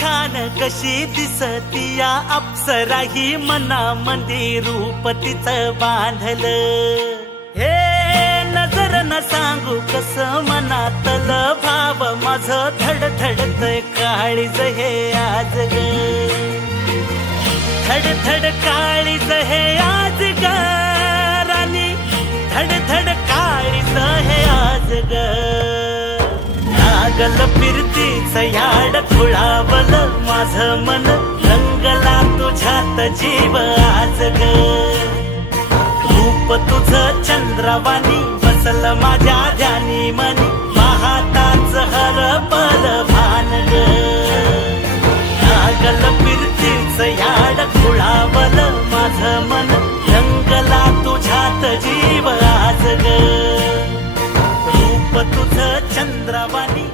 खान कशी दिसती या अप्सरा ही मनामंदी रूप तिचं बांधलं हे नजर न सांगू कस मनातल भाव माझं धडधडतय काळीज हे आज ग धडधड काळीज हे आज ग राणी धडधड काळीज हे आज ग लागल फिरतीच याड खुळावल माझं मन रंगला तुझ्यात जीव आज ग रूप तुझं चंद्रवाणी बसल माझ्या ध्यानी मनी पाहताच हरपल भान ग लागल फिरतीच याड खुळावल माझं मन रंगला तुझ्यात जीव आज ग रूप तुझं चंद्रवाणी